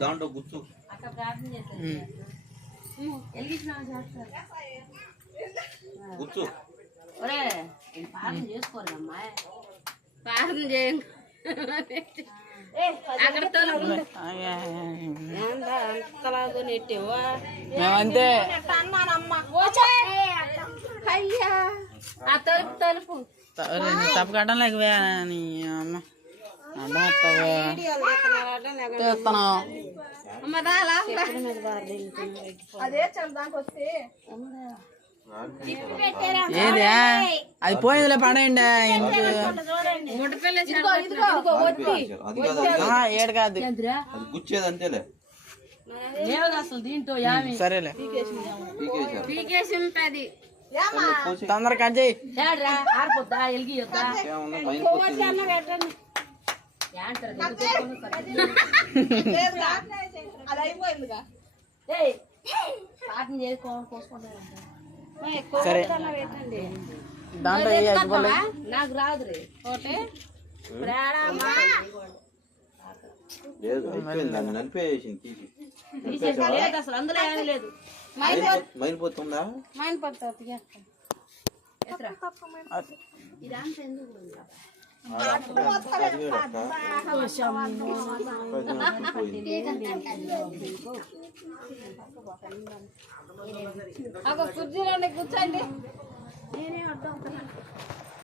దాంట్లో గుచ్చు గుచ్చు చేసుకోరమ్మా పాలన చేయ అక్కడ అంతలాగా నెట్టేవా మేమంతే అయ్యా ఆ తలుపు తలుపు తప్పు కట్టం లేకపోయా నీ అమ్మ అడ్డం వస్తావా అదే చందానికి వస్తే ఏది అది పోయిందిలే పడేయండి ఏడు కాదు గుచ్చేది అంతేలే అసలు దీంతో సరేలే పీకేసి ఉంటుంది తొందర కట్ చేయి ఆరిపోద్దా ఎలిగి అది అయిపోయిందిగా పాటను చేసుకోసుకుంటారు సరే దాంట్లో నాకు రాదు రే ఒకటి నలిపేసింది లేదు అసలు అందులో ఏమీ లేదు మైలిపోతుందా మైన్ పడుతుంది ఇదంతా ఎందుకు కుర్చీలో కూర్చోండి నేనే అడ్డం